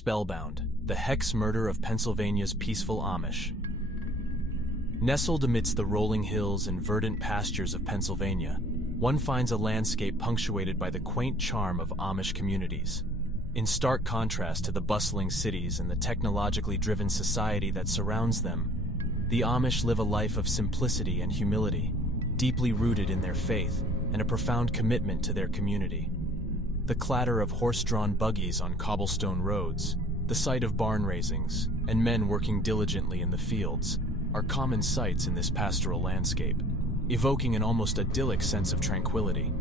Spellbound, the Hex Murder of Pennsylvania's peaceful Amish. Nestled amidst the rolling hills and verdant pastures of Pennsylvania, one finds a landscape punctuated by the quaint charm of Amish communities. In stark contrast to the bustling cities and the technologically driven society that surrounds them, the Amish live a life of simplicity and humility, deeply rooted in their faith and a profound commitment to their community. The clatter of horse-drawn buggies on cobblestone roads, the sight of barn raisings, and men working diligently in the fields are common sights in this pastoral landscape, evoking an almost idyllic sense of tranquility.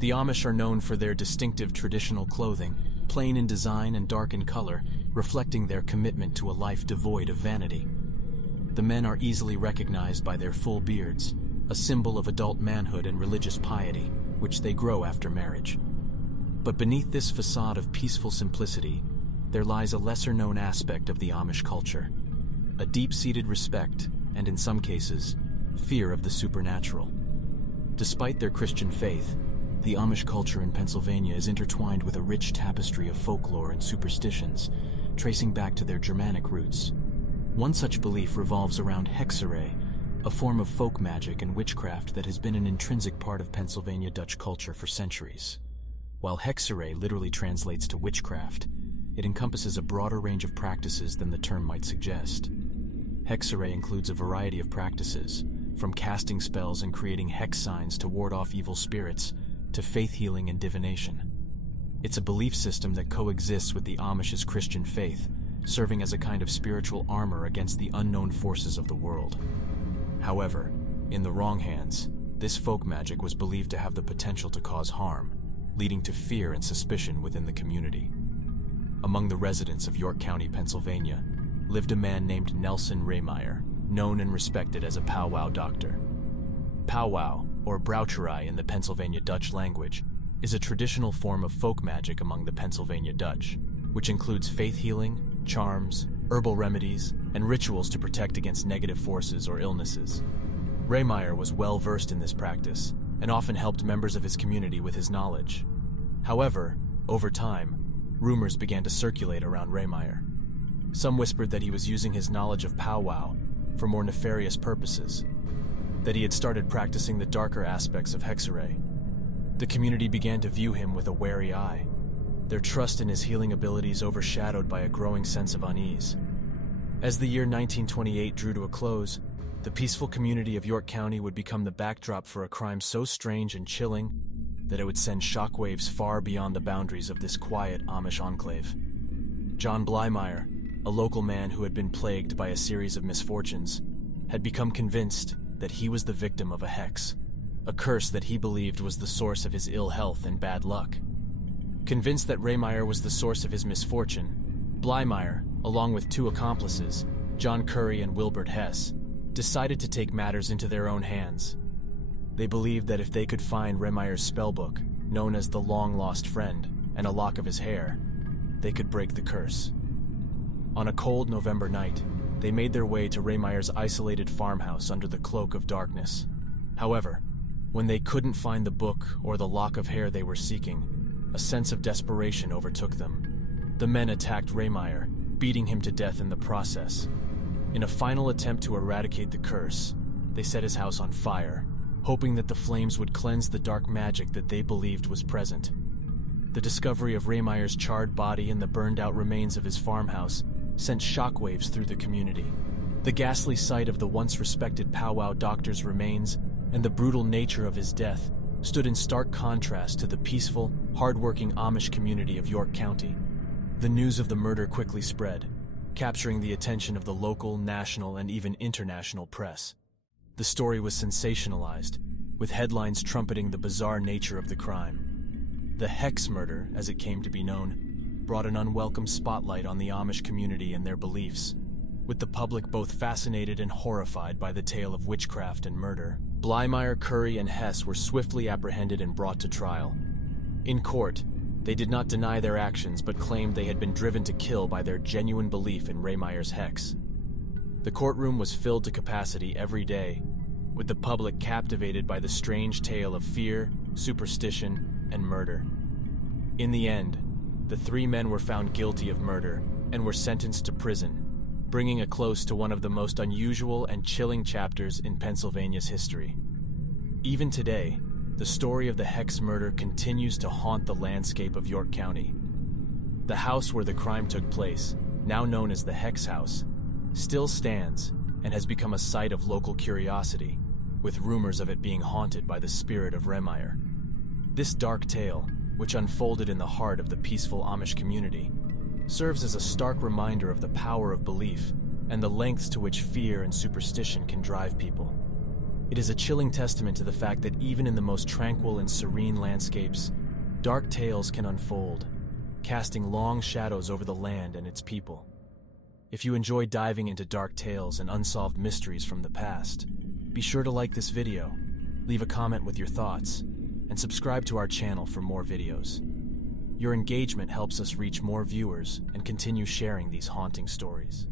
The Amish are known for their distinctive traditional clothing, plain in design and dark in color, reflecting their commitment to a life devoid of vanity. The men are easily recognized by their full beards, a symbol of adult manhood and religious piety, which they grow after marriage. But beneath this facade of peaceful simplicity, there lies a lesser-known aspect of the Amish culture, a deep-seated respect, and in some cases, fear of the supernatural. Despite their Christian faith, the Amish culture in Pennsylvania is intertwined with a rich tapestry of folklore and superstitions, tracing back to their Germanic roots. One such belief revolves around Hexerei, a form of folk magic and witchcraft that has been an intrinsic part of Pennsylvania Dutch culture for centuries. While Hexerei literally translates to witchcraft, it encompasses a broader range of practices than the term might suggest. Hexerei includes a variety of practices, from casting spells and creating hex signs to ward off evil spirits, to faith healing and divination. It's a belief system that coexists with the Amish's Christian faith, serving as a kind of spiritual armor against the unknown forces of the world. However, in the wrong hands, this folk magic was believed to have the potential to cause harm, leading to fear and suspicion within the community. Among the residents of York County, Pennsylvania, lived a man named Nelson Rehmeyer, known and respected as a Pow-wow doctor. Pow-wow, or Hexerei in the Pennsylvania Dutch language, is a traditional form of folk magic among the Pennsylvania Dutch, which includes faith healing, charms, herbal remedies, and rituals to protect against negative forces or illnesses. Rehmeyer was well versed in this practice, and often helped members of his community with his knowledge. However, over time, rumors began to circulate around Rehmeyer. Some whispered that he was using his knowledge of Pow-wow for more nefarious purposes, that he had started practicing the darker aspects of Hexerei. The community began to view him with a wary eye, their trust in his healing abilities overshadowed by a growing sense of unease. As the year 1928 drew to a close, the peaceful community of York County would become the backdrop for a crime so strange and chilling that it would send shockwaves far beyond the boundaries of this quiet Amish enclave. John Blymeyer, a local man who had been plagued by a series of misfortunes, had become convinced that he was the victim of a hex, a curse that he believed was the source of his ill health and bad luck. Convinced that Rehmeyer was the source of his misfortune, Blymeyer, along with two accomplices, John Curry and Wilbert Hess, decided to take matters into their own hands. They believed that if they could find Rehmeyer's spellbook, known as the Long-Lost Friend, and a lock of his hair, they could break the curse. On a cold November night, they made their way to Rehmeyer's isolated farmhouse under the cloak of darkness. However, when they couldn't find the book or the lock of hair they were seeking, a sense of desperation overtook them. The men attacked Rehmeyer, beating him to death in the process. In a final attempt to eradicate the curse, they set his house on fire, hoping that the flames would cleanse the dark magic that they believed was present. The discovery of Rehmeyer's charred body and the burned-out remains of his farmhouse sent shockwaves through the community. The ghastly sight of the once respected Pow-wow doctor's remains and the brutal nature of his death stood in stark contrast to the peaceful, hard-working Amish community of York County. The news of the murder quickly spread, capturing the attention of the local, national, and even international press. The story was sensationalized, with headlines trumpeting the bizarre nature of the crime. The Hex Murder, as it came to be known, brought an unwelcome spotlight on the Amish community and their beliefs, with the public both fascinated and horrified by the tale of witchcraft and murder. Blymeyer, Curry, and Hess were swiftly apprehended and brought to trial. In court, they did not deny their actions but claimed they had been driven to kill by their genuine belief in Rehmeyer's hex. The courtroom was filled to capacity every day, with the public captivated by the strange tale of fear, superstition, and murder. In the end, The three men were found guilty of murder and were sentenced to prison, bringing a close to one of the most unusual and chilling chapters in Pennsylvania's history. Even today, the story of the Hex Murder continues to haunt the landscape of York County. The house where the crime took place, now known as the Hex House, still stands and has become a site of local curiosity, with rumors of it being haunted by the spirit of Rehmeyer. This dark tale, which unfolded in the heart of the peaceful Amish community, serves as a stark reminder of the power of belief and the lengths to which fear and superstition can drive people. It is a chilling testament to the fact that even in the most tranquil and serene landscapes, dark tales can unfold, casting long shadows over the land and its people. If you enjoy diving into dark tales and unsolved mysteries from the past, be sure to like this video, leave a comment with your thoughts, and subscribe to our channel for more videos. Your engagement helps us reach more viewers and continue sharing these haunting stories.